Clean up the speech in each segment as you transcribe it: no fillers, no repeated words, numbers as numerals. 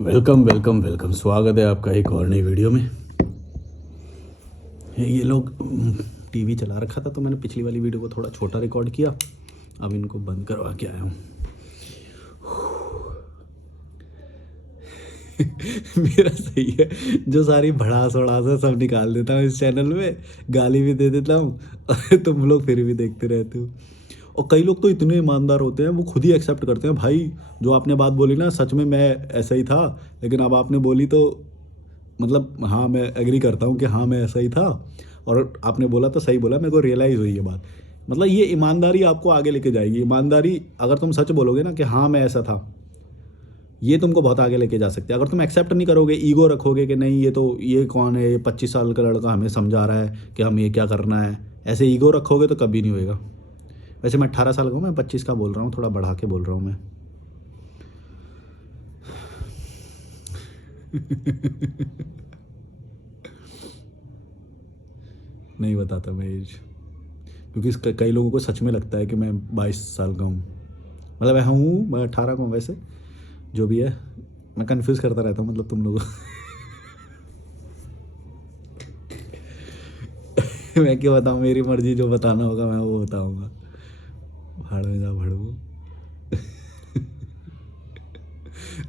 Welcome welcome welcome, स्वागत है आपका एक और नई वीडियो में। ये लोग टीवी चला रखा था तो मैंने पिछली वाली वीडियो को थोड़ा छोटा रिकॉर्ड किया। अब इनको बंद करवा के आया हूँ। मेरा सही है, जो सारी भड़ास वड़ास है सब निकाल देता हूँ इस चैनल में, गाली भी दे देता हूँ और तुम लोग फिर भी देखते रहते हो। और कई लोग तो इतने ईमानदार होते हैं, वो खुद ही एक्सेप्ट करते हैं, भाई जो आपने बात बोली ना सच में मैं ऐसा ही था, लेकिन अब आपने बोली तो मतलब हाँ मैं एग्री करता हूँ कि हाँ मैं ऐसा ही था, और आपने बोला तो सही बोला, मेरे को रियलाइज़ हुई ये बात। मतलब ये ईमानदारी आपको आगे लेके जाएगी। ईमानदारी, अगर तुम सच बोलोगे ना कि हाँ मैं ऐसा था, ये तुमको बहुत आगे लेके जा सकते हैं। अगर तुम एक्सेप्ट नहीं करोगे, ईगो रखोगे कि नहीं ये कौन है, ये 25 साल का लड़का हमें समझा रहा है कि हम ये क्या करना है, ऐसे ईगो रखोगे तो कभी नहीं होएगा। वैसे मैं 18 साल का हूँ, मैं 25 का बोल रहा हूँ, थोड़ा बढ़ा के बोल रहा हूँ मैं। नहीं बताता मैं एज, क्योंकि कई लोगों को सच में लगता है कि मैं 22 साल का हूँ। मतलब मैं 18 का हूँ वैसे, जो भी है। मैं कंफ्यूज करता रहता हूँ मतलब तुम लोगों मैं क्यों बताऊँ, मेरी मर्जी, जो बताना होगा मैं वो बताऊँगा। भाड़ में जा भड़ू।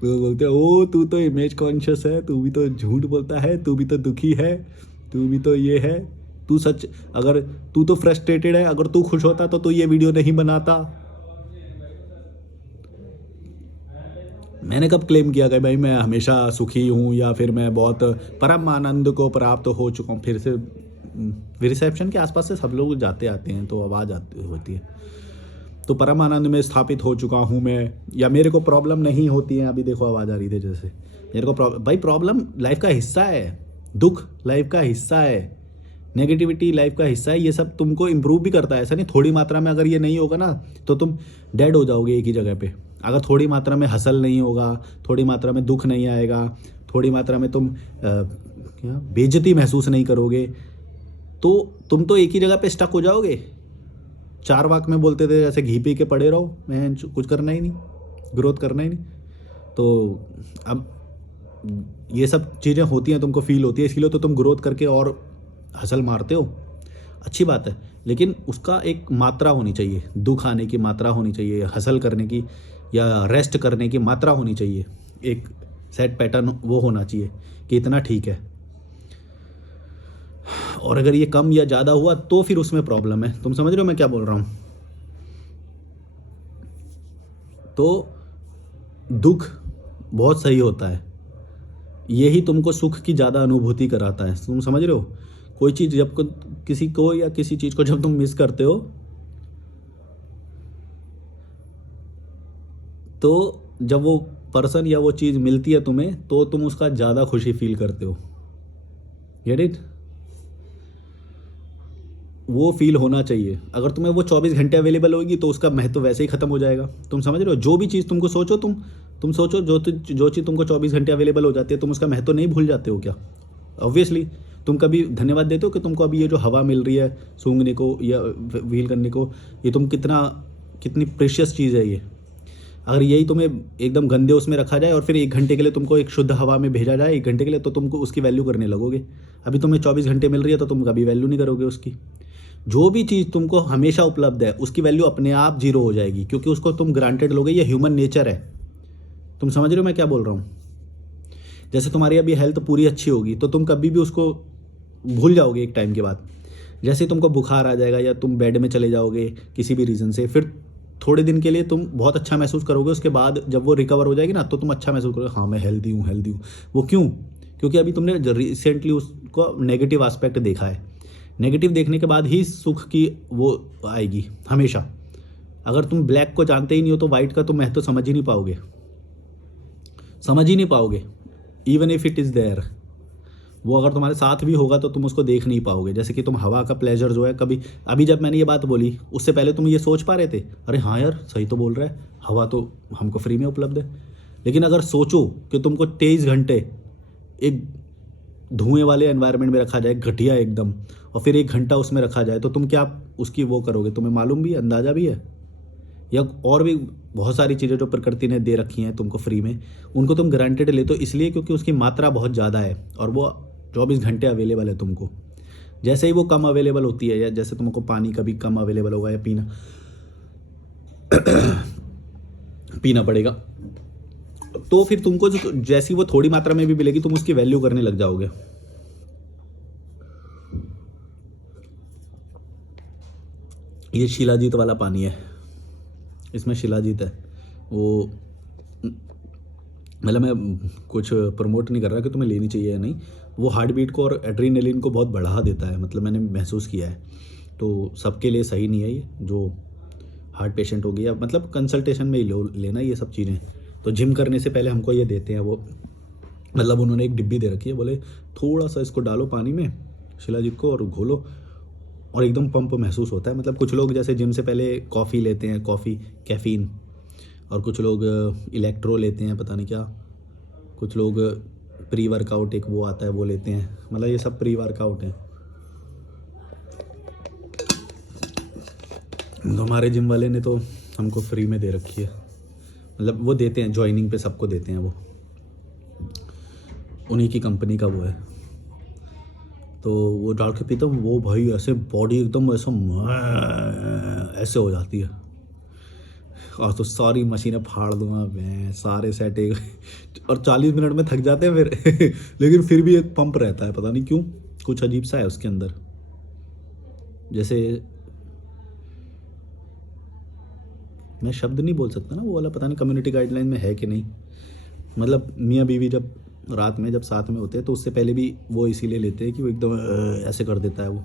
लोग बोलते हैं ओ तू तो इमेज कॉन्शियस है, तू भी तो झूठ बोलता है, तू भी तो दुखी है, तू भी तो ये है, तू सच, अगर तू तो फ्रस्ट्रेटेड है, अगर तू खुश होता तो ये वीडियो नहीं बनाता। मैंने कब क्लेम किया कि भाई मैं हमेशा सुखी हूँ या फिर मैं बहुत परम आनंद को प्राप्त हो चुका हूँ। फिर से रिसेप्शन के आसपास से सब लोग जाते आते हैं तो आवाज़ आती होती है। तो परम आनंद में स्थापित हो चुका हूँ मैं, या मेरे को प्रॉब्लम नहीं होती है। अभी देखो आवाज़ आ रही थी जैसे, मेरे को भाई प्रॉब्लम लाइफ का हिस्सा है, दुख लाइफ का हिस्सा है, नेगेटिविटी लाइफ का हिस्सा है। ये सब तुमको इम्प्रूव भी करता है। ऐसा नहीं, थोड़ी मात्रा में अगर ये नहीं होगा ना तो तुम डेड हो जाओगे एक ही जगह पे। अगर थोड़ी मात्रा में हसल नहीं होगा, थोड़ी मात्रा में दुख नहीं आएगा, थोड़ी मात्रा में तुम क्या बेइज्जती महसूस नहीं करोगे, तो तुम तो एक ही जगह पे स्टक हो जाओगे। 4 वाक में बोलते थे जैसे घी पी के पड़े रहो, मैं कुछ करना ही नहीं, ग्रोथ करना ही नहीं। तो अब ये सब चीज़ें होती हैं, तुमको फील होती है, इसलिए तो तुम ग्रोथ करके और हसल मारते हो। अच्छी बात है, लेकिन उसका एक मात्रा होनी चाहिए, दुख आने की मात्रा होनी चाहिए, हसल करने की या रेस्ट करने की मात्रा होनी चाहिए। एक सेट पैटर्न वो होना चाहिए कि इतना ठीक है। और अगर ये कम या ज़्यादा हुआ तो फिर उसमें प्रॉब्लम है। तुम समझ रहे हो मैं क्या बोल रहा हूँ? तो दुख बहुत सही होता है, यही तुमको सुख की ज़्यादा अनुभूति कराता है। तुम समझ रहे हो? कोई चीज़ जब किसी को या किसी चीज़ को जब तुम मिस करते हो, तो जब वो पर्सन या वो चीज़ मिलती है तुम्हें, तो तुम उसका ज़्यादा खुशी फील करते हो। Get it? वो फील होना चाहिए। अगर तुम्हें वो 24 घंटे अवेलेबल होगी तो उसका महत्व वैसे ही ख़त्म हो जाएगा। तुम समझ रहे हो? जो भी चीज़ तुमको सोचो, तुम सोचो, जो चीज़ तुमको 24 घंटे अवेलेबल हो जाती है, तुम उसका महत्व नहीं भूल जाते हो क्या? ऑब्वियसली। तुम कभी धन्यवाद देते हो कि तुमको अभी ये जो हवा मिल रही है सूंघने को या फील करने को, ये कितनी प्रेशियस चीज़ है ये। अगर यही तुम्हें एकदम गंदे उसमें रखा जाए और फिर 1 घंटे के लिए तुमको एक शुद्ध हवा में भेजा जाए 1 घंटे के लिए, तो तुमको उसकी वैल्यू करने लगोगे। अभी तुम्हें 24 घंटे मिल रही है तो तुम कभी वैल्यू नहीं करोगे उसकी। जो भी चीज़ तुमको हमेशा उपलब्ध है उसकी वैल्यू अपने आप जीरो हो जाएगी, क्योंकि उसको तुम ग्रांटेड लोगे। ये ह्यूमन नेचर है। तुम समझ रहे हो मैं क्या बोल रहा हूँ? जैसे तुम्हारी अभी हेल्थ पूरी अच्छी होगी तो तुम कभी भी उसको भूल जाओगे एक टाइम के बाद। जैसे तुमको बुखार आ जाएगा या तुम बेड में चले जाओगे किसी भी रीज़न से, फिर थोड़े दिन के लिए तुम बहुत अच्छा महसूस करोगे, उसके बाद जब वो रिकवर हो जाएगी ना तो तुम अच्छा महसूस करोगे, हाँ मैं हेल्दी हूँ हेल्दी हूँ। वो क्यों? क्योंकि अभी तुमने रिसेंटली उसको नेगेटिव एस्पेक्ट देखा है। नेगेटिव देखने के बाद ही सुख की वो आएगी हमेशा। अगर तुम ब्लैक को जानते ही नहीं हो तो वाइट का तुम महत्व समझ ही नहीं पाओगे, समझ ही नहीं पाओगे। Even if it is there, वो अगर तुम्हारे साथ भी होगा तो तुम उसको देख नहीं पाओगे। जैसे कि तुम हवा का प्लेजर जो है, कभी अभी जब मैंने ये बात बोली उससे पहले तुम ये सोच पा रहे थे, अरे हाँ यार सही तो बोल रहा है, हवा तो हमको फ्री में उपलब्ध है। लेकिन अगर सोचो कि तुमको 23 घंटे एक धुएं वाले एनवायरनमेंट में रखा जाए, घटिया एकदम, और फिर 1 घंटा उसमें रखा जाए, तो तुम क्या उसकी वो करोगे? तुम्हें मालूम भी है, अंदाज़ा भी है। या और भी बहुत सारी चीज़ें जो प्रकृति ने दे रखी हैं तुमको फ्री में, उनको तुम गारंटेड लेते हो इसलिए क्योंकि उसकी मात्रा बहुत ज़्यादा है और वो 24 घंटे अवेलेबल है तुमको। जैसे ही वो कम अवेलेबल होती है, या जैसे तुमको पानी कभी कम अवेलेबल होगा या पीना पड़ेगा, तो फिर तुमको जैसी वो थोड़ी मात्रा में भी मिलेगी तुम उसकी वैल्यू करने लग जाओगे। ये शिलाजीत वाला पानी है, इसमें शिलाजीत है। वो मतलब मैं कुछ प्रमोट नहीं कर रहा कि तुम्हें लेनी चाहिए या नहीं, वो हार्ट बीट को और एड्रीनलिन को बहुत बढ़ा देता है, मतलब मैंने महसूस किया है। तो सबके लिए सही नहीं है ये, जो हार्ट पेशेंट हो गया मतलब कंसल्टेशन में ही लेना ये सब चीज़ें। तो जिम करने से पहले हमको ये देते हैं वो, मतलब उन्होंने एक डिब्बी दे रखी है, बोले थोड़ा सा इसको डालो पानी में शिलाजीत को और घोलो और एकदम पंप महसूस होता है। मतलब कुछ लोग जैसे जिम से पहले कॉफ़ी लेते हैं, कॉफ़ी कैफ़ीन, और कुछ लोग इलेक्ट्रो लेते हैं, पता नहीं क्या, कुछ लोग प्री वर्कआउट एक वो आता है वो लेते हैं, मतलब ये सब प्री वर्कआउट है। तो हमारे जिम वाले ने तो हमको फ्री में दे रखी है, मतलब वो देते हैं ज्वाइनिंग पे, सबको देते हैं, वो उन्हीं की कंपनी का वो है। तो वो डाल के पीता हूँ, वो भाई ऐसे बॉडी एकदम ऐसे हो जाती है, और तो सारी मशीनें फाड़ दूंगा मैं, सारे सेट एक और 40 मिनट में थक जाते हैं फिर लेकिन फिर भी एक पंप रहता है, पता नहीं क्यों, कुछ अजीब सा है उसके अंदर। जैसे मैं शब्द नहीं बोल सकता ना वो वाला, पता नहीं कम्युनिटी गाइडलाइन में है कि नहीं। मतलब मियाँ बीवी जब रात में जब साथ में होते हैं तो उससे पहले भी वो इसीलिए लेते हैं कि वो एकदम ऐसे कर देता है वो,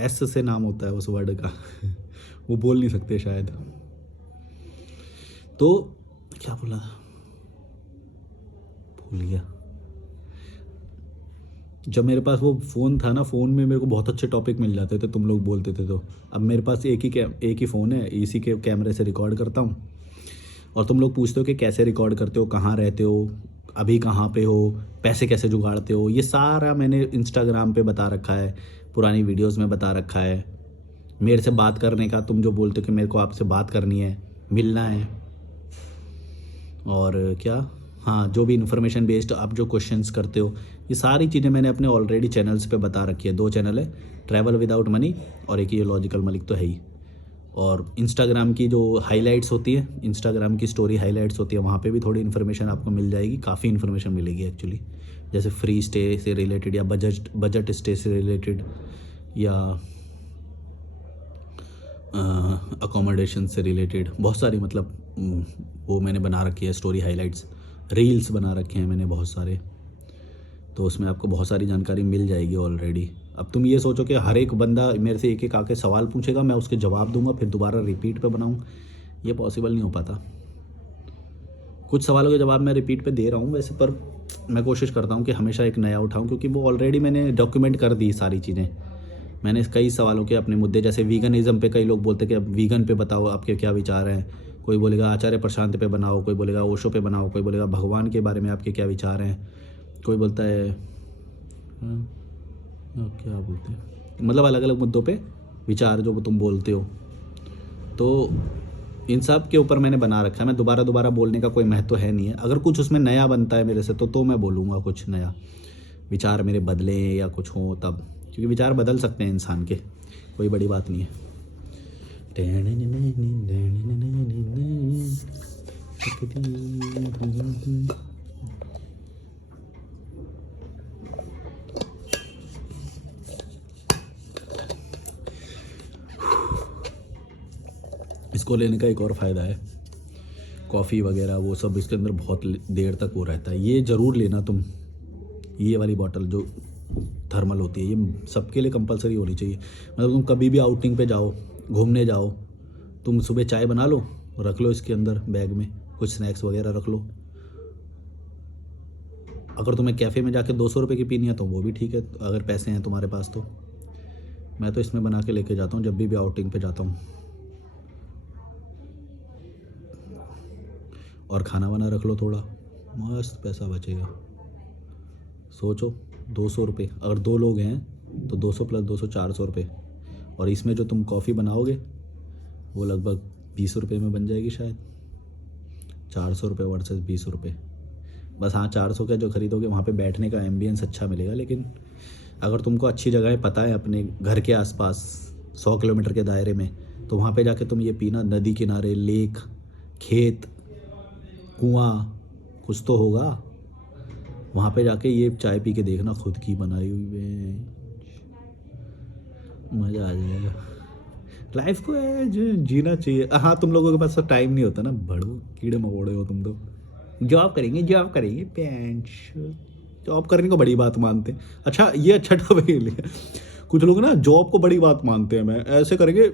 एस से नाम होता है उस वर्ड का वो बोल नहीं सकते शायद। तो क्या बोला, भूल गया। जब मेरे पास वो फ़ोन था ना, फ़ोन में मेरे को बहुत अच्छे टॉपिक मिल जाते थे, तुम लोग बोलते थे। तो अब मेरे पास एक ही फ़ोन है, इसी के कैमरे से रिकॉर्ड करता हूँ। और तुम लोग पूछते हो कि कैसे रिकॉर्ड करते हो, कहाँ रहते हो, अभी कहाँ पे हो, पैसे कैसे जुगाड़ते हो, ये सारा मैंने इंस्टाग्राम पे बता रखा है, पुरानी वीडियोस में बता रखा है। मेरे से बात करने का, तुम जो बोलते हो कि मेरे को आपसे बात करनी है, मिलना है, और क्या, हाँ, जो भी इन्फॉर्मेशन बेस्ड आप जो क्वेश्चंस करते हो, ये सारी चीज़ें मैंने अपने ऑलरेडी चैनल्स पे बता रखी है। 2 चैनल है, ट्रैवल विदाउट मनी और एक ये लॉजिकल मलिक तो है ही। और इंस्टाग्राम की जो हाइलाइट्स होती है, इंस्टाग्राम की स्टोरी हाइलाइट्स होती है, वहाँ पे भी थोड़ी इन्फॉर्मेशन आपको मिल जाएगी, काफ़ी इन्फॉर्मेशन मिलेगी एक्चुअली। जैसे फ्री स्टे से रिलेटेड या बजट स्टे से रिलेटेड, या अकोमोडेशन से रिलेटेड, बहुत सारी, मतलब वो मैंने बना रखी है स्टोरी हाइलाइट्स, रील्स बना रखे हैं मैंने बहुत सारे। तो उसमें आपको बहुत सारी जानकारी मिल जाएगी ऑलरेडी। अब तुम ये सोचो कि हर एक बंदा मेरे से एक एक आके सवाल पूछेगा, मैं उसके जवाब दूंगा, फिर दोबारा रिपीट पे बनाऊँ, ये पॉसिबल नहीं हो पाता। कुछ सवालों के जवाब मैं रिपीट पे दे रहा हूँ वैसे, पर मैं कोशिश करता हूँ कि हमेशा एक नया उठाऊँ, क्योंकि वो ऑलरेडी मैंने डॉक्यूमेंट कर दी सारी चीज़ें। मैंने कई सवालों के अपने मुद्दे, जैसे वीगनिज़्म पे कई लोग बोलते कि अब वीगन पे बताओ आपके क्या विचार हैं, कोई बोलेगा आचार्य प्रशांत पे बनाओ, कोई बोलेगा ओशो पे बनाओ, कोई बोलेगा भगवान के बारे में आपके क्या विचार हैं, कोई बोलता है क्या बोलते हैं, मतलब अलग अलग मुद्दों पे विचार जो तुम बोलते हो। तो इन सब के ऊपर मैंने बना रखा है। मैं दोबारा दोबारा बोलने का कोई महत्व है नहीं है। अगर कुछ उसमें नया बनता है मेरे से तो मैं बोलूँगा, कुछ नया विचार मेरे बदले या कुछ हो तब, क्योंकि विचार बदल सकते हैं इंसान के, कोई बड़ी बात नहीं है। इसको लेने का एक और फ़ायदा है, कॉफ़ी वगैरह वो सब इसके अंदर बहुत देर तक वो रहता है। ये ज़रूर लेना तुम, ये वाली बॉटल जो थर्मल होती है, ये सबके लिए कंपलसरी होनी चाहिए। मतलब तुम कभी भी आउटिंग पे जाओ, घूमने जाओ, तुम सुबह चाय बना लो, रख लो इसके अंदर बैग में, कुछ स्नैक्स वगैरह रख लो। अगर तुम्हें कैफ़े में जाके 200 रुपये की पीनी है तो वो भी ठीक है, अगर पैसे हैं तुम्हारे पास तो। मैं तो इसमें बना के लेके जाता हूँ जब भी आउटिंग पे जाता हूँ। और खाना वाना रख लो थोड़ा, मस्त पैसा बचेगा। सोचो 200 रुपये, अगर 2 लोग हैं तो 200 + 200 400 रुपये। और इसमें जो तुम कॉफ़ी बनाओगे वो लगभग 20 रुपये में बन जाएगी शायद, 400 रुपये वर्सेस 20 रुपये। बस हाँ, 400 का जो खरीदोगे वहाँ पे बैठने का एम्बियंस अच्छा मिलेगा, लेकिन अगर तुमको अच्छी जगहें पता है अपने घर के आसपास 100 किलोमीटर के दायरे में, तो वहाँ पे जाके तुम ये पीना, नदी किनारे, लेक, खेत, कुआं कुछ तो होगा, वहाँ पे जाके ये चाय पी के देखना, खुद की बनाई हुई है, मज़ा आ जाएगा। लाइफ को जीना चाहिए। हाँ, तुम लोगों के पास तो टाइम नहीं होता ना, बड़ो कीड़े मकोड़े हो तुम तो। जॉब करेंगे पैंट जॉब करने को बड़ी बात मानते हैं। अच्छा, ये अच्छा टॉपिक लिया। कुछ लोग ना जॉब को बड़ी बात मानते हैं। मैं ऐसे करेंगे,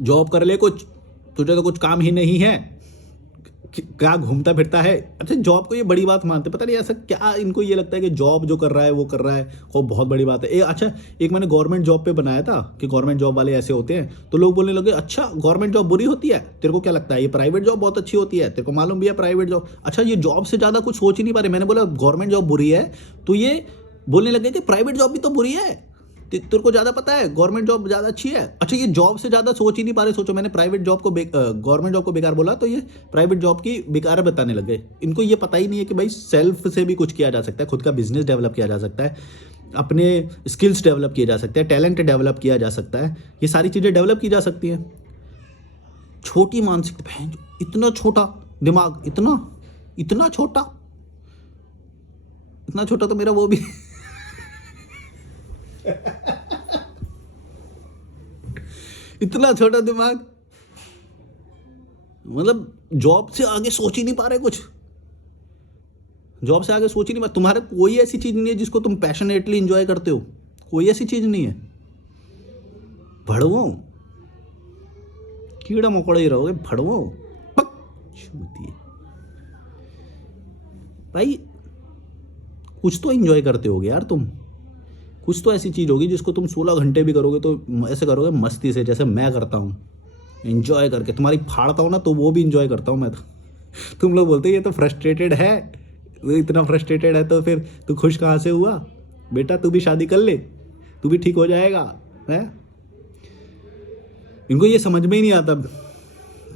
जॉब कर ले कुछ, तुझे तो कुछ काम ही नहीं है, क्या घूमता फिरता है। अच्छा, जॉब को ये बड़ी बात मानते, पता नहीं ऐसा क्या इनको ये लगता है कि जॉब जो कर रहा है वो कर रहा है वो बहुत बड़ी बात है। अच्छा, एक मैंने गवर्नमेंट जॉब पे बनाया था कि गवर्नमेंट जॉब वाले ऐसे होते हैं, तो लोग बोलने लगे अच्छा गवर्नमेंट जॉब बुरी होती है, तेरे को क्या लगता है ये प्राइवेट जॉब बहुत अच्छी होती है, तेरे को मालूम भी है प्राइवेट जॉब। अच्छा, ये जॉब से ज़्यादा कुछ सोच ही नहीं पा रहे। मैंने बोला गवर्नमेंट जॉब बुरी है, तो ये बोलने लगे कि प्राइवेट जॉब भी तो बुरी है, तेरे को ज़्यादा पता है, गवर्नमेंट जॉब ज़्यादा अच्छी है। अच्छा, ये जॉब से ज़्यादा सोच ही नहीं पा रहे। सोचो, मैंने प्राइवेट जॉब को गवर्नमेंट जॉब को बेकार बोला, तो ये प्राइवेट जॉब की बेकार बताने लगे। इनको ये पता ही नहीं है कि भाई सेल्फ से भी कुछ किया जा सकता है, खुद का बिजनेस डेवलप किया जा सकता है, अपने स्किल्स डेवलप किए जा सकते हैं, टैलेंट डेवलप किया जा सकता है, ये सारी चीज़ें डेवलप की जा सकती हैं। छोटी मानसिकता, इतना छोटा दिमाग, इतना छोटा तो मेरा वो भी इतना छोटा दिमाग, मतलब जॉब से आगे सोच ही नहीं पा रहे कुछ, जॉब से आगे सोच ही नहीं पा। तुम्हारे कोई ऐसी चीज नहीं है जिसको तुम पैशनेटली एंजॉय करते हो, कोई ऐसी चीज नहीं है। भड़वो कीड़ा मकोड़ा ही रहोगे, भड़वो पक छूती भाई। कुछ तो एंजॉय करते होगे यार तुम, कुछ तो ऐसी चीज़ होगी जिसको तुम 16 घंटे भी करोगे तो ऐसे करोगे मस्ती से, जैसे मैं करता हूँ एंजॉय करके। तुम्हारी फाड़ता हूँ ना तो वो भी एंजॉय करता हूँ मैं तो। तुम लोग बोलते ये तो फ्रस्ट्रेटेड है, इतना फ्रस्ट्रेटेड है तो फिर तू खुश कहाँ से हुआ बेटा, तू भी शादी कर ले, तू भी ठीक हो जाएगा है। इनको ये समझ में ही नहीं आता।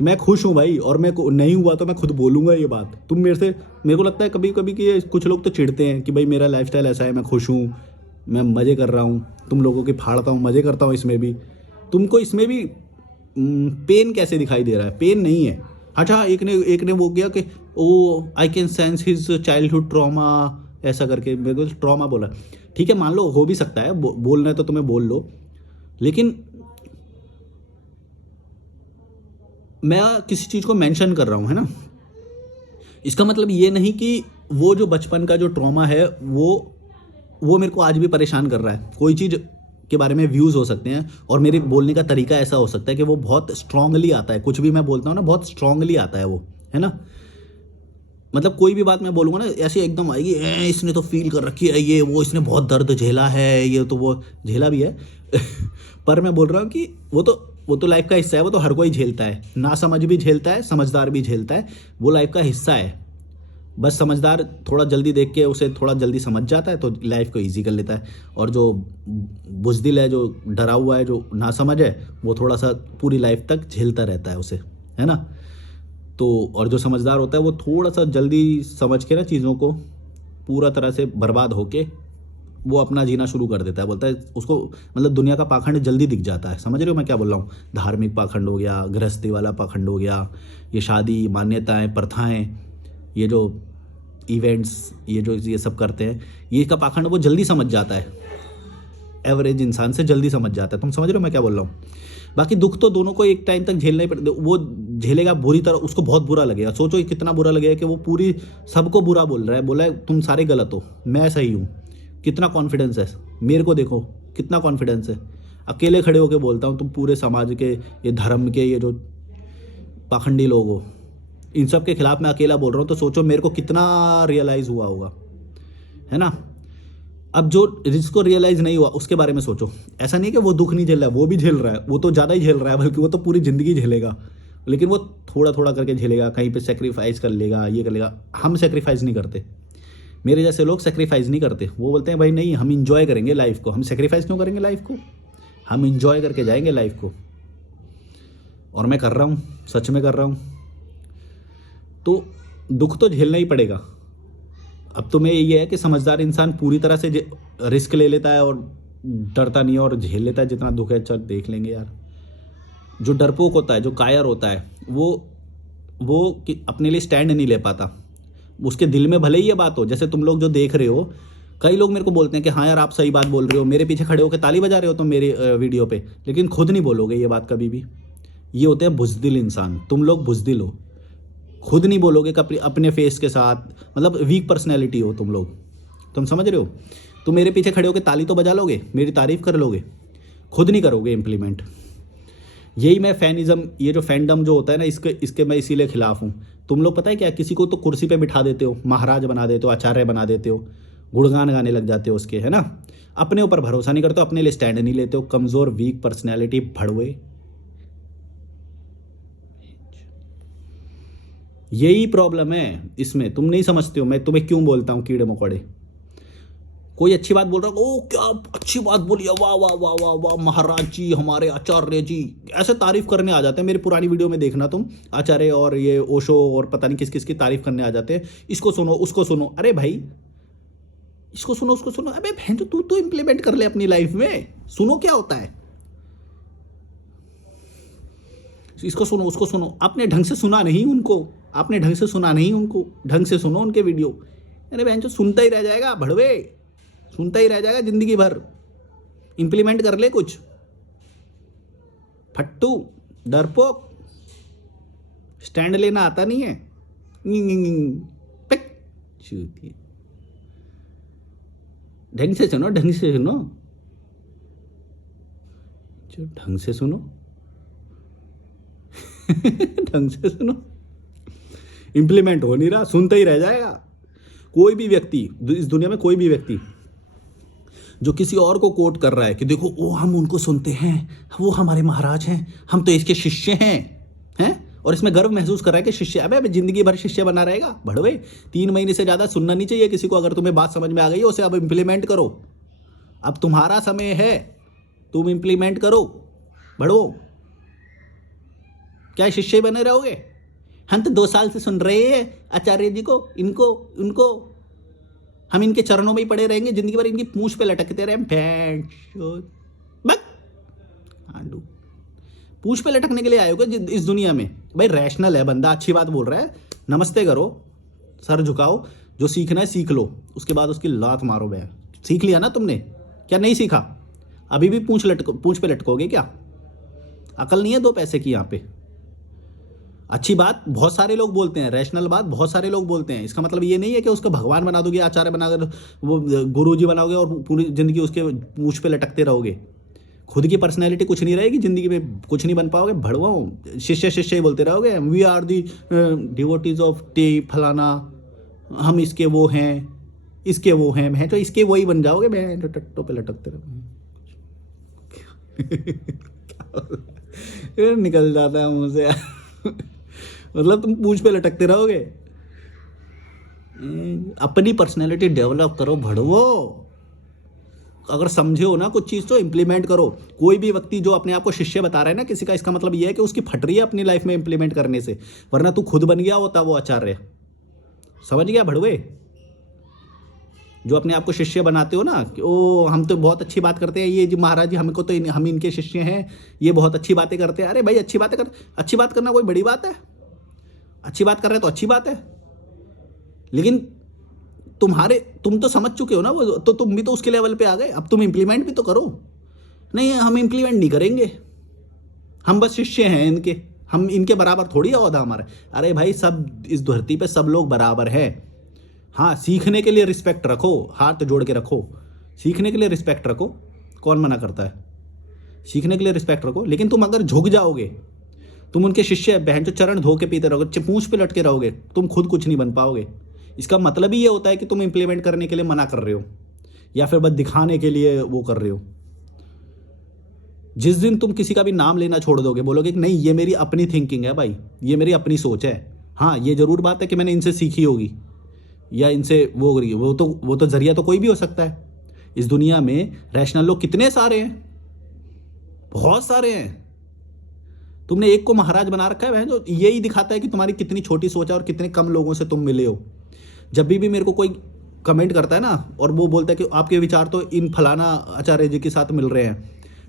मैं खुश हूँ भाई, और मैं नहीं हुआ तो मैं खुद बोलूँगा ये बात। तुम मेरे को लगता है कभी कभी कि कुछ लोग तो चिढ़ते हैं कि भाई मेरा लाइफस्टाइल ऐसा है, मैं खुश हूँ, मैं मज़े कर रहा हूँ, तुम लोगों की फाड़ता हूँ, मज़े करता हूँ इसमें भी। तुमको इसमें भी पेन कैसे दिखाई दे रहा है? पेन नहीं है। अच्छा, एक ने वो किया कि oh I can sense his childhood trauma, ऐसा करके मेरे को ट्रॉमा बोला। ठीक है, मान लो हो भी सकता है, बोलना है तो तुम्हें बोल लो, लेकिन मैं किसी चीज़ को मेंशन कर रहा हूँ, है ना। इसका मतलब ये नहीं कि वो जो बचपन का जो ट्रॉमा है वो मेरे को आज भी परेशान कर रहा है। कोई चीज़ के बारे में व्यूज़ हो सकते हैं और मेरे बोलने का तरीका ऐसा हो सकता है कि वो बहुत स्ट्रांगली आता है। कुछ भी मैं बोलता हूँ ना, बहुत स्ट्रांगली आता है वो, है ना। मतलब कोई भी बात मैं बोलूँगा ना, ऐसे एकदम आएगी, इसने तो फील कर रखी है ये वो, इसने बहुत दर्द झेला है, ये तो वो झेला भी है पर मैं बोल रहा हूँ कि वो तो लाइफ का हिस्सा है, वो तो हर कोई झेलता है, ना समझ भी झेलता है, समझदार भी झेलता है, वो लाइफ का हिस्सा है। बस समझदार थोड़ा जल्दी देख के उसे थोड़ा जल्दी समझ जाता है तो लाइफ को इजी कर लेता है, और जो बुज़दिल है, जो डरा हुआ है, जो ना समझ है, वो थोड़ा सा पूरी लाइफ तक झेलता रहता है उसे, है ना। तो और जो समझदार होता है वो थोड़ा सा जल्दी समझ के ना चीज़ों को पूरा तरह से बर्बाद होके वो अपना जीना शुरू कर देता है। बोलता है उसको, मतलब दुनिया का पाखंड जल्दी दिख जाता है। समझ रहे हो मैं क्या बोल रहा हूँ? धार्मिक पाखंड हो गया, गृहस्थी वाला पाखंड हो गया, ये शादी, मान्यताएं, प्रथाएं, ये जो इवेंट्स, ये सब करते हैं, ये का पाखंड वो जल्दी समझ जाता है, एवरेज इंसान से जल्दी समझ जाता है। तुम समझ रहे हो मैं क्या बोल रहा हूँ? बाकी दुख तो दोनों को एक टाइम तक झेलना ही पड़ता, वो झेलेगा बुरी तरह, उसको बहुत बुरा लगेगा। सोचो कितना बुरा लगेगा कि वो पूरी सबको बुरा बोल रहा है, बोला है तुम सारे गलत हो, मैं सही हूँ। कितना कॉन्फिडेंस है, मेरे को देखो कितना कॉन्फिडेंस है। अकेले खड़े होकर बोलता हूँ, तुम पूरे समाज के, ये धर्म के, ये जो पाखंडी लोग हो, इन सब के खिलाफ मैं अकेला बोल रहा हूँ, तो सोचो मेरे को कितना रियलाइज़ हुआ होगा, है ना। अब जो जिसको रियलाइज़ नहीं हुआ उसके बारे में सोचो। ऐसा नहीं कि वो दुख नहीं झेल रहा है, वो भी झेल रहा है, वो तो ज़्यादा ही झेल रहा है, बल्कि वो तो पूरी ज़िंदगी झेलेगा, लेकिन वो थोड़ा थोड़ा करके झेलेगा, कहीं पे सेक्रीफाइस कर लेगा, ये कर लेगा। हम सेक्रीफाइस नहीं करते, मेरे जैसे लोग सेक्रीफाइस नहीं करते। वो बोलते हैं भाई नहीं, हम इंजॉय करेंगे लाइफ को। हम सेक्रीफाइस क्यों करेंगे लाइफ को? हम इंजॉय करके जाएंगे लाइफ को। और मैं कर रहा हूँ, सच में कर रहा हूँ। तो दुख तो झेलना ही पड़ेगा। अब तो मैं ये है कि समझदार इंसान पूरी तरह से रिस्क ले लेता है और डरता नहीं है और झेल लेता है जितना दुख है। चल देख लेंगे यार। जो डरपोक होता है, जो कायर होता है, वो अपने लिए स्टैंड नहीं ले पाता। उसके दिल में भले ही ये बात हो, जैसे तुम लोग जो देख रहे हो, कई लोग मेरे को बोलते हैं कि हाँ यार आप सही बात बोल रहे हो, मेरे पीछे खड़े होकर ताली बजा रहे हो तुम मेरे वीडियो पे, लेकिन खुद नहीं बोलोगे ये बात कभी भी। ये होते हैं बुज़दिल इंसान। तुम लोग बुज़दिल हो, खुद नहीं बोलोगे कि अपने फेस के साथ, मतलब वीक पर्सनैलिटी हो तुम लोग। तुम समझ रहे हो? तुम मेरे पीछे खड़े होकर ताली तो बजा लोगे, मेरी तारीफ़ कर लोगे, खुद नहीं करोगे इम्प्लीमेंट। यही मैं फैनिज़म, ये जो फैंडम जो होता है ना, इसके मैं इसीलिए खिलाफ हूँ। तुम लोग पता है क्या, किसी को तो कुर्सी पे बिठा देते हो, महाराज बना देते हो, आचार्य बना देते हो, गुणगान गाने लग जाते हो उसके, है ना। अपने ऊपर भरोसा नहीं करते हो, अपने लिए स्टैंड नहीं लेते हो। कमज़ोर, वीक पर्सनैलिटी, भड़वे। यही प्रॉब्लम है इसमें, तुम नहीं समझते हो मैं तुम्हें क्यों बोलता हूँ कीड़े मकोड़े। कोई अच्छी बात बोल रहा है, ओ क्या अच्छी बात बोली है, वाह वाह वाह वाह वाह महाराज जी, हमारे आचार्य जी, ऐसे तारीफ करने आ जाते हैं। मेरी पुरानी वीडियो में देखना तुम, आचार्य और ये ओशो और पता नहीं किस किस की तारीफ करने आ जाते हैं। इसको सुनो, उसको सुनो। अरे भाई, इसको सुनो, उसको सुनो। अबे बहन, तू तो इम्प्लीमेंट कर ले अपनी लाइफ में। सुनो क्या होता है, इसको सुनो, उसको सुनो। आपने ढंग से सुना नहीं उनको, आपने ढंग से सुना नहीं उनको, ढंग से सुनो उनके वीडियो। अरे बहन, जो सुनता ही रह जाएगा भड़वे, सुनता ही रह जाएगा जिंदगी भर। इंप्लीमेंट कर ले कुछ। फट्टू, डरपोक, स्टैंड लेना आता नहीं है। ढंग से सुनो, ढंग से सुनो, जो ढंग से सुनो ढंग से सुनो। इंप्लीमेंट हो नहीं रहा, सुनता ही रह जाएगा। कोई भी व्यक्ति इस दुनिया में, कोई भी व्यक्ति जो किसी और को कोट कर रहा है कि देखो वो हम उनको सुनते हैं, वो हमारे महाराज हैं, हम तो इसके शिष्य हैं, और इसमें गर्व महसूस कर रहा है कि शिष्य। अबे जिंदगी भर शिष्य बना रहेगा भड़वे। 3 महीने से ज़्यादा सुनना नहीं चाहिए किसी को। अगर तुम्हें बात समझ में आ गई है, उसे अब इम्प्लीमेंट करो। अब तुम्हारा समय है, तुम इम्प्लीमेंट करो भड़ो। क्या शिष्य बने रहोगे? हम तो 2 साल से सुन रहे हैं आचार्य जी को, इनको, उनको। हम इनके चरणों में ही पड़े रहेंगे जिंदगी भर, इनकी पूंछ पे लटकते रहे। पूंछ पे लटकने के लिए आए हो इस दुनिया में? भाई रैशनल है बंदा, अच्छी बात बोल रहा है, नमस्ते करो, सर झुकाओ, जो सीखना है सीख लो, उसके बाद उसकी लात मारो। बे सीख लिया ना तुमने? क्या नहीं सीखा? अभी भी पूंछ पे लटकोगे क्या? अकल नहीं है 2 पैसे की यहाँ पे। अच्छी बात बहुत सारे लोग बोलते हैं, रैशनल बात बहुत सारे लोग बोलते हैं। इसका मतलब ये नहीं है कि उसका भगवान बना दोगे, आचार्य बनाकर वो गुरुजी बनाओगे और पूरी जिंदगी उसके पूंछ पे लटकते रहोगे। खुद की पर्सनैलिटी कुछ नहीं रहेगी जिंदगी में, कुछ नहीं बन पाओगे। भड़वाओ, शिष्य शिष्य ही बोलते रहोगे। We are the devotees of T फलाना, हम इसके वो हैं, इसके वो हैं। मैं तो इसके वही बन जाओगे। मैं तो टट्टों पे लटकते रहोगे निकल जाता है मुंह से मतलब तुम पूंछ पे लटकते रहोगे। अपनी पर्सनैलिटी डेवलप करो भड़वो। अगर समझे हो ना कुछ चीज़ तो इम्प्लीमेंट करो। कोई भी व्यक्ति जो अपने आप को शिष्य बता रहा है ना किसी का, इसका मतलब ये है कि उसकी फट रही है अपनी लाइफ में इम्प्लीमेंट करने से, वरना तू खुद बन गया होता वो आचार्य। समझ गया भड़वे? जो अपने आप को शिष्य बनाते हो ना कि ओ हम तो बहुत अच्छी बात करते हैं, ये जी महाराज जी हमको तो हम इनके शिष्य हैं, ये बहुत अच्छी बातें करते हैं। अरे भाई अच्छी बातें कर, अच्छी बात करना कोई बड़ी बात है? अच्छी बात कर रहे तो अच्छी बात है, लेकिन तुम तो समझ चुके हो ना वो, तो तुम भी तो उसके लेवल पे आ गए। अब तुम इम्प्लीमेंट भी तो करो। नहीं हम इम्प्लीमेंट नहीं करेंगे, हम बस शिष्य हैं इनके, हम इनके बराबर थोड़ी ओहदा हमारा। अरे भाई सब इस धरती पे सब लोग बराबर है। हाँ सीखने के लिए रिस्पेक्ट रखो, हाथ जोड़ के रखो, सीखने के लिए रिस्पेक्ट रखो, कौन मना करता है? सीखने के लिए रिस्पेक्ट रखो। लेकिन तुम अगर झुक जाओगे, तुम उनके शिष्य बहन जो चरण धो के पीते रहोगे, पूंछ पे लटके रहोगे, तुम खुद कुछ नहीं बन पाओगे। इसका मतलब ही ये होता है कि तुम इम्प्लीमेंट करने के लिए मना कर रहे हो, या फिर बस दिखाने के लिए वो कर रहे हो। जिस दिन तुम किसी का भी नाम लेना छोड़ दोगे, बोलोगे कि नहीं ये मेरी अपनी थिंकिंग है भाई, ये मेरी अपनी सोच है, हाँ ये जरूर बात है कि मैंने इनसे सीखी होगी या इनसे वो तो जरिया तो कोई भी हो सकता है। इस दुनिया में रैशनल लोग कितने सारे हैं, बहुत सारे हैं। तुमने एक को महाराज बना रखा है, जो यही दिखाता है कि तुम्हारी कितनी छोटी सोच है और कितने कम लोगों से तुम मिले हो। जब भी मेरे को कोई कमेंट करता है ना और वो बोलता है कि आपके विचार तो इन फलाना आचार्य जी के साथ मिल रहे हैं,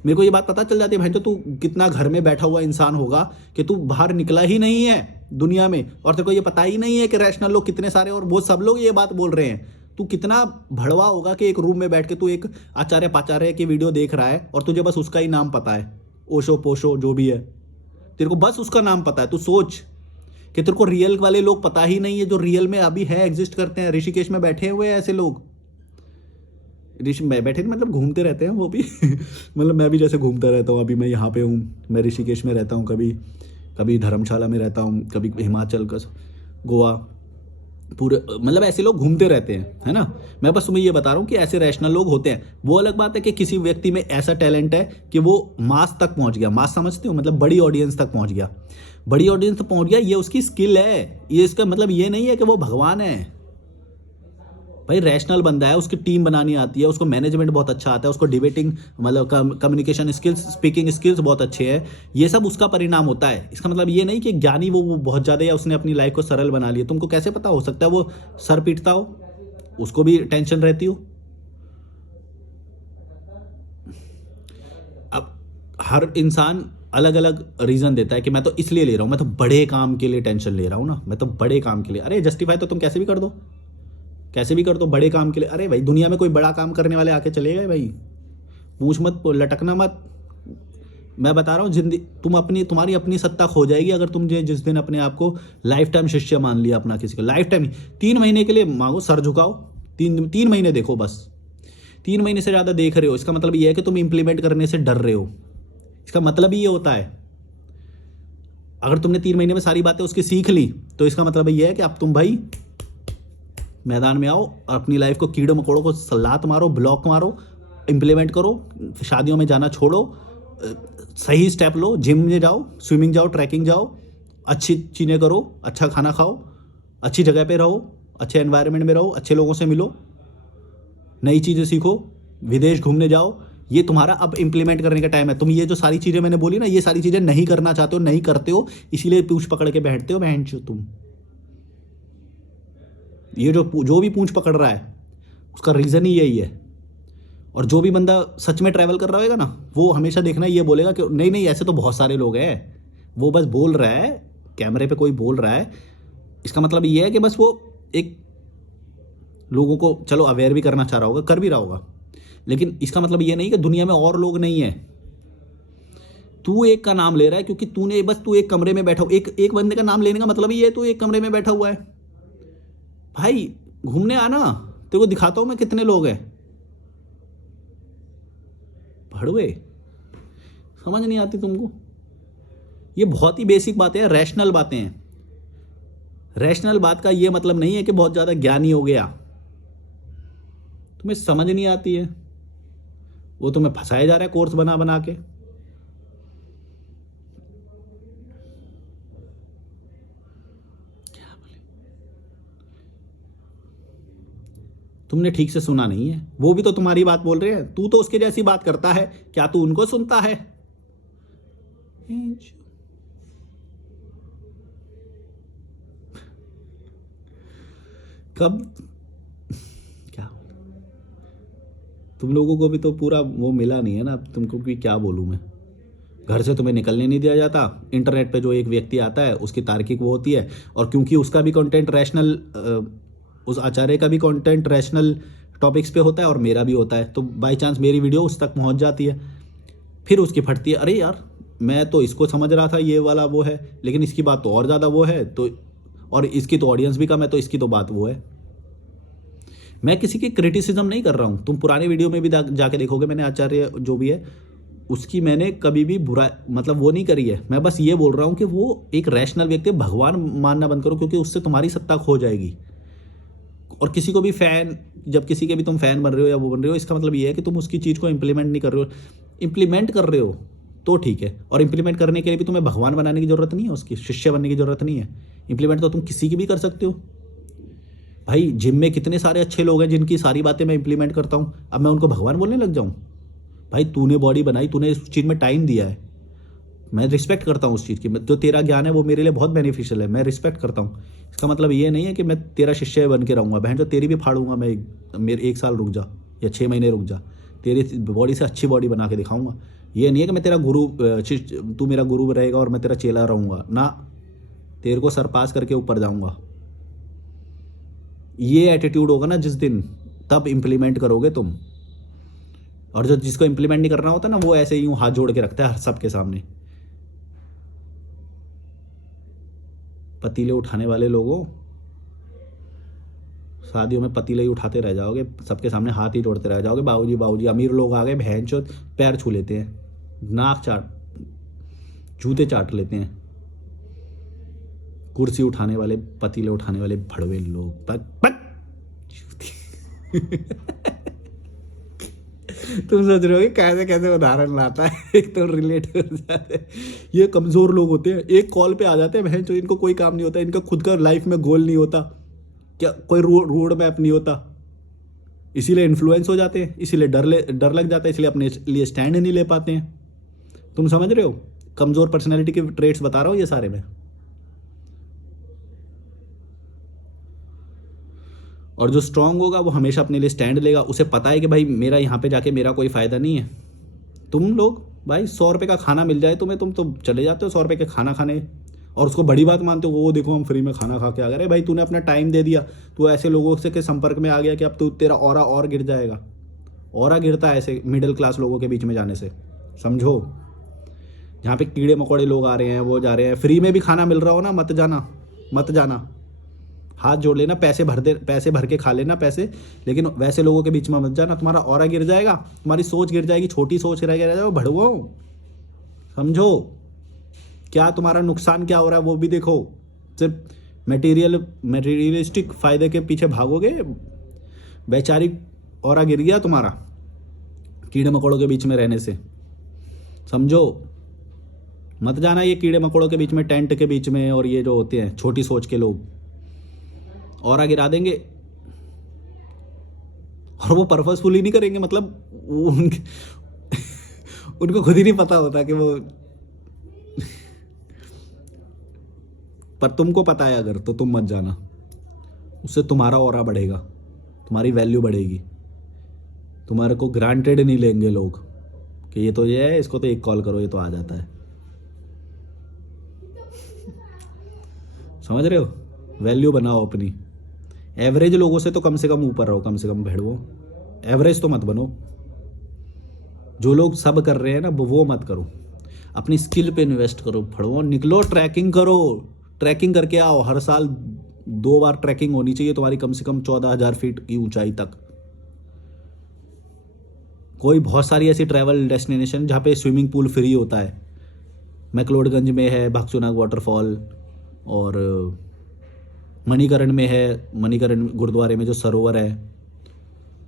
मेरे को ये बात पता चल जाती है भाई, तो तू कितना घर में बैठा हुआ इंसान होगा कि तू बाहर निकला ही नहीं है दुनिया में, और तेरे को ये पता ही नहीं है कि रैशनल लोग कितने सारे और वो सब लोग ये बात बोल रहे हैं। तू कितना भड़वा होगा कि एक रूम में बैठ के तू एक आचार्य पाचार्य की वीडियो देख रहा है और तुझे बस उसका ही नाम पता है, ओशो पोशो जो भी है, तेरे को बस उसका नाम पता है। तू सोच कि तेरे को रियल वाले लोग पता ही नहीं है, जो रियल में अभी है, एग्जिस्ट करते हैं। ऋषिकेश में बैठे हुए हैं ऐसे लोग, ऋषि में बैठे मतलब घूमते रहते हैं वो भी मतलब मैं भी जैसे घूमता रहता हूँ, अभी मैं यहाँ पे हूँ, मैं ऋषिकेश में रहता हूँ, कभी कभी धर्मशाला में रहता हूँ, कभी हिमाचल का गोवा, पूरे मतलब ऐसे लोग घूमते रहते हैं, है ना। मैं बस तुम्हें ये बता रहा हूँ कि ऐसे रैशनल लोग होते हैं। वो अलग बात है कि किसी व्यक्ति में ऐसा टैलेंट है कि वो मास तक पहुँच गया, मास समझते हो, मतलब बड़ी ऑडियंस तक पहुँच गया, बड़ी ऑडियंस तक पहुँच गया, ये उसकी स्किल है। ये इसका मतलब ये नहीं है कि वो भगवान है भाई। रैशनल बंदा है, उसकी टीम बनानी आती है, उसको मैनेजमेंट बहुत अच्छा आता है, उसको डिबेटिंग मतलब कम्युनिकेशन स्किल्स, स्पीकिंग स्किल्स बहुत अच्छे हैं। ये सब उसका परिणाम होता है। इसका मतलब ये नहीं कि ज्ञानी वो बहुत ज़्यादा या उसने अपनी लाइफ को सरल बना लिया। तुमको कैसे पता, हो सकता है वो सर पीटता हो, उसको भी टेंशन रहती हो। अब हर इंसान अलग अलग रीज़न देता है कि मैं तो इसलिए ले रहा हूँ, मैं तो बड़े काम के लिए टेंशन ले रहा हूँ ना, मैं तो बड़े काम के लिए। अरे जस्टिफाई तो तुम कैसे भी कर दो, कैसे भी कर दो बड़े काम के लिए। अरे भाई दुनिया में कोई बड़ा काम करने वाले आके चले गए भाई, पूछ मत, लटकना मत। मैं बता रहा हूँ जिंदगी तुम्हारी अपनी सत्ता खो जाएगी अगर तुम जिस दिन अपने आप को लाइफ टाइम शिष्य मान लिया अपना किसी को। लाइफ टाइम 3 महीने के लिए मांगो, सर झुकाओ, 3 महीने देखो बस। 3 महीने से ज़्यादा देख रहे हो, इसका मतलब ये है कि तुम इंप्लीमेंट करने से डर रहे हो। इसका मतलब ही ये होता है। अगर तुमने 3 महीने में सारी बातें उसकी सीख ली तो इसका मतलब ये है कि अब तुम भाई मैदान में आओ और अपनी लाइफ को कीड़ों मकोड़ों को सलात मारो, ब्लॉक मारो, इम्प्लीमेंट करो, शादियों में जाना छोड़ो, सही स्टेप लो, जिम में जाओ, स्विमिंग जाओ, ट्रैकिंग जाओ, अच्छी चीज़ें करो, अच्छा खाना खाओ, अच्छी जगह पे रहो, अच्छे एनवायरनमेंट में रहो, अच्छे लोगों से मिलो, नई चीज़ें सीखो, विदेश घूमने जाओ। ये तुम्हारा अब इम्प्लीमेंट करने का टाइम है। तुम ये जो सारी चीज़ें मैंने बोली ना, ये सारी चीज़ें नहीं करना चाहते हो, नहीं करते हो, इसीलिए पूंछ पकड़ के बैठते हो बहन चो तुम। ये जो भी पूंछ पकड़ रहा है उसका रीज़न ही यही है। और जो भी बंदा सच में ट्रैवल कर रहा होगा ना, वो हमेशा देखना ये बोलेगा कि नहीं नहीं ऐसे तो बहुत सारे लोग हैं, वो बस बोल रहा है, कैमरे पे कोई बोल रहा है। इसका मतलब ये है कि बस वो एक लोगों को चलो अवेयर भी करना चाह रहा होगा, कर भी रहा होगा, लेकिन इसका मतलब ये नहीं कि दुनिया में और लोग नहीं है। तू एक का नाम ले रहा है क्योंकि तू एक कमरे में बैठा, एक बंदे का नाम लेने का मतलब ये है तू एक कमरे में बैठा हुआ है। भाई घूमने आना, तेरे को दिखाता हूं मैं कितने लोग हैं। भड़वे, समझ नहीं आती तुमको। ये बहुत ही बेसिक बातें हैं, रैशनल बातें हैं। रैशनल बात का ये मतलब नहीं है कि बहुत ज़्यादा ज्ञानी हो गया, तुम्हें समझ नहीं आती है, वो तुम्हें फंसाया जा रहा है कोर्स बना बना के। तुमने ठीक से सुना नहीं है, वो भी तो तुम्हारी बात बोल रहे हैं, तू तो उसके जैसी बात करता है, क्या तू उनको सुनता है? कब क्या, तुम लोगों को भी तो पूरा वो मिला नहीं है ना तुमको, कि क्या बोलूं मैं। घर से तुम्हें निकलने नहीं दिया जाता, इंटरनेट पे जो एक व्यक्ति आता है उसकी तार्किक वो होती है, और क्योंकि उसका भी कंटेंट रैशनल, उस आचार्य का भी कंटेंट रैशनल टॉपिक्स पे होता है और मेरा भी होता है, तो बाय चांस मेरी वीडियो उस तक पहुंच जाती है, फिर उसकी फटती है, अरे यार मैं तो इसको समझ रहा था ये वाला वो है, लेकिन इसकी बात तो और ज़्यादा वो है, तो और इसकी तो ऑडियंस भी कम है, तो इसकी तो बात वो है। मैं किसी की क्रिटिसिज्म नहीं कर रहा हूँ, तुम पुराने वीडियो में भी जाके देखोगे, मैंने आचार्य जो भी है उसकी मैंने कभी भी बुरा मतलब वो नहीं करी है। मैं बस ये बोल रहा हूँ कि वो एक रैशनल व्यक्ति, भगवान मानना बंद करो, क्योंकि उससे तुम्हारी सत्ता खो जाएगी। और किसी को भी फैन, जब किसी के भी तुम फैन बन रहे हो या वो बन रहे हो, इसका मतलब ये है कि तुम उसकी चीज़ को इम्प्लीमेंट नहीं कर रहे हो। इम्प्लीमेंट कर रहे हो तो ठीक है, और इम्प्लीमेंट करने के लिए भी तुम्हें भगवान बनाने की ज़रूरत नहीं है, उसकी शिष्य बनने की ज़रूरत नहीं है। इम्प्लीमेंट तो तुम किसी की भी कर सकते हो। भाई जिम में कितने सारे अच्छे लोग हैं जिनकी सारी बातें मैं इम्प्लीमेंट करता हूँ, अब मैं उनको भगवान बोलने लग जाऊँ? भाई तूने बॉडी बनाई, तूने इस चीज़ में टाइम दिया है, मैं रिस्पेक्ट करता हूँ उस चीज़ की। जो तेरा ज्ञान है वो मेरे लिए बहुत बेनिफिशियल है, मैं रिस्पेक्ट करता हूँ। इसका मतलब ये नहीं है कि मैं तेरा शिष्य बन के रहूँगा। बहन जो तेरी भी फाड़ूंगा मैं, मेरे 1 साल रुक जा या 6 महीने रुक जा, तेरी बॉडी से अच्छी बॉडी बना के दिखाऊंगा। ये नहीं है कि मैं तेरा गुरु शिष्य, तू मेरा गुरु रहेगा और मैं तेरा चेला रहूँगा ना, तेरे को सरपास करके ऊपर जाऊँगा। ये एटीट्यूड होगा ना जिस दिन, तब इम्प्लीमेंट करोगे तुम। और जो जिसको इम्प्लीमेंट नहीं करना होता ना, वो ऐसे ही यूँ हाथ जोड़ के रखता है सबके सामने। पतीले उठाने वाले लोगों, शादियों में पतीले ही उठाते रह जाओगे, सबके सामने हाथ ही जोड़ते रह जाओगे, बाबूजी बाबूजी। अमीर लोग आ गए, भैंचोद पैर छू लेते हैं, नाक चाट, जूते चाट लेते हैं। कुर्सी उठाने वाले, पतीले उठाने वाले भड़वे लोग, पक पक। तुम सोच रहे हो कि कैसे कैसे उदाहरण लाता है, एक तो रिलेट हो जाते हैं। ये कमज़ोर लोग होते हैं, एक कॉल पे आ जाते हैं बहन, जो इनको कोई काम नहीं होता, इनका खुद का लाइफ में गोल नहीं होता, क्या कोई रोड मैप नहीं होता, इसीलिए इन्फ्लुएंस हो जाते हैं, इसीलिए डर लग जाता है, इसलिए अपने लिए स्टैंड नहीं ले पाते हैं। तुम समझ रहे हो? कमज़ोर पर्सनैलिटी के ट्रेट्स बता रहा हूँ ये सारे में। और जो स्ट्रांग होगा वो हमेशा अपने लिए स्टैंड लेगा, उसे पता है कि भाई मेरा यहाँ पे जाके मेरा कोई फ़ायदा नहीं है। तुम लोग भाई 100 रुपये का खाना मिल जाए तुम्हें, तुम तो चले जाते हो 100 रुपये का खाना खाने, और उसको बड़ी बात मानते हो। वो देखो हम फ्री में खाना खा के आ गए। अरे भाई तूने अपना टाइम दे दिया, तू ऐसे लोगों से के संपर्क में आ गया कि अब तू तेरा ऑरा और गिर जाएगा। ऑरा गिरता है ऐसे मिडिल क्लास लोगों के बीच में जाने से, समझो। जहाँ पे कीड़े मकोड़े लोग आ रहे हैं, वो जा रहे हैं, फ्री में भी खाना मिल रहा हो ना, मत जाना मत जाना। हाथ जोड़ लेना, पैसे भर के खा लेना पैसे, लेकिन वैसे लोगों के बीच में मत जाना, तुम्हारा ऑरा गिर जाएगा, तुम्हारी सोच गिर जाएगी, छोटी सोच रह जाएगा भड़वो। समझो क्या तुम्हारा नुकसान क्या हो रहा है वो भी देखो। सिर्फ मटेरियलिस्टिक फ़ायदे के पीछे भागोगे, वैचारिक ऑरा गिर गया तुम्हारा कीड़े मकोड़ों के बीच में रहने से। समझो, मत जाना ये कीड़े मकोड़ों के बीच में, टेंट के बीच में, और ये जो होते हैं छोटी सोच के लोग ऑरा गिरा देंगे। और वो पर्पसफुली नहीं करेंगे, मतलब उनको खुद ही नहीं पता होता कि वो पर तुमको पता है अगर, तो तुम मत जाना। उससे तुम्हारा ऑरा बढ़ेगा, तुम्हारी वैल्यू बढ़ेगी, तुम्हारे को ग्रांटेड नहीं लेंगे लोग कि ये तो ये है, इसको तो एक कॉल करो ये तो आ जाता है। समझ रहे हो? वैल्यू बनाओ अपनी। एवरेज लोगों से तो कम से कम ऊपर रहो, कम से कम भेड़ो। एवरेज तो मत बनो। जो लोग सब कर रहे हैं ना वो मत करो। अपनी स्किल पे इन्वेस्ट करो, फड़ो, निकलो, ट्रैकिंग करो, ट्रैकिंग करके आओ। हर साल 2 बार ट्रैकिंग होनी चाहिए तुम्हारी, कम से कम 14,000 फीट की ऊंचाई तक। कोई बहुत सारी ऐसी ट्रैवल डेस्टिनेशन जहाँ पे स्विमिंग पूल फ्री होता है। मैक्लोडगंज में है भक्सुनाग वाटरफॉल, और मणिकरण में है, मणिकरण गुरुद्वारे में जो सरोवर है,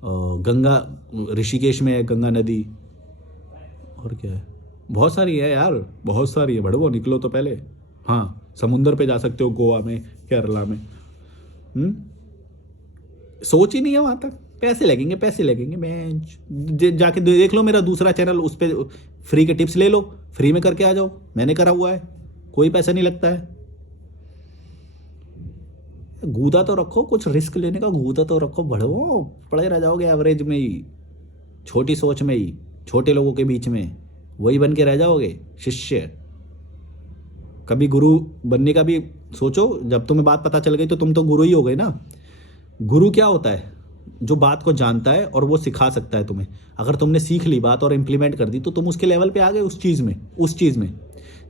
गंगा ऋषिकेश में है गंगा नदी, और क्या है, बहुत सारी है यार, बहुत सारी है। भड़वो, निकलो तो पहले। हाँ, समुंदर पे जा सकते हो, गोवा में, केरला में। सोच ही नहीं है वहाँ तक। पैसे लगेंगे, पैसे लगेंगे। मैं जाके देख लो मेरा दूसरा चैनल, उस पर फ्री के टिप्स ले लो, फ्री में करके आ जाओ। मैंने करा हुआ है, कोई पैसा नहीं लगता है। गूदा तो रखो, कुछ रिस्क लेने का गूदा तो रखो। बढ़ो, पड़े रह जाओगे एवरेज में ही, छोटी सोच में ही, छोटे लोगों के बीच में वही बन के रह जाओगे शिष्य। कभी गुरु बनने का भी सोचो। जब तुम्हें बात पता चल गई तो तुम तो गुरु ही हो गए ना। गुरु क्या होता है? जो बात को जानता है और वो सिखा सकता है तुम्हें। अगर तुमने सीख ली बात और इम्प्लीमेंट कर दी तो तुम उसके लेवल पे आ गए उस चीज़ में।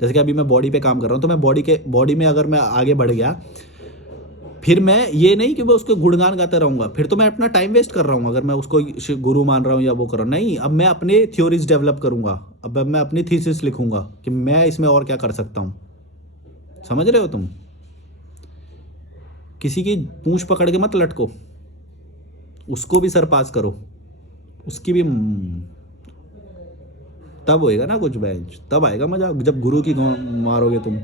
जैसे कि अभी मैं बॉडी पे काम कर रहा हूँ, तो मैं बॉडी में अगर मैं आगे बढ़ गया, फिर मैं ये नहीं कि मैं उसके गुणगान गाते रहूँगा, फिर तो मैं अपना टाइम वेस्ट कर रहा हूँ अगर मैं उसको गुरु मान रहा हूँ या वो कर रहा हूँ। नहीं, अब मैं अपने थ्योरीज डेवलप करूँगा, अब मैं अपनी थीसिस लिखूँगा कि मैं इसमें और क्या कर सकता हूँ। समझ रहे हो तुम? किसी की पूंछ पकड़ के मत लटको, उसको भी सरपास करो, उसकी भी। तब होएगा ना कुछ बेंच, तब आएगा मजा, जब गुरु की मारोगे तुम।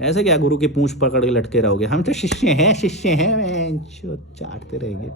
ऐसे क्या गुरु की पूंछ पकड़ के लटके रहोगे? हम तो शिष्य हैं, शिष्य हैं, चाटते रहेंगे।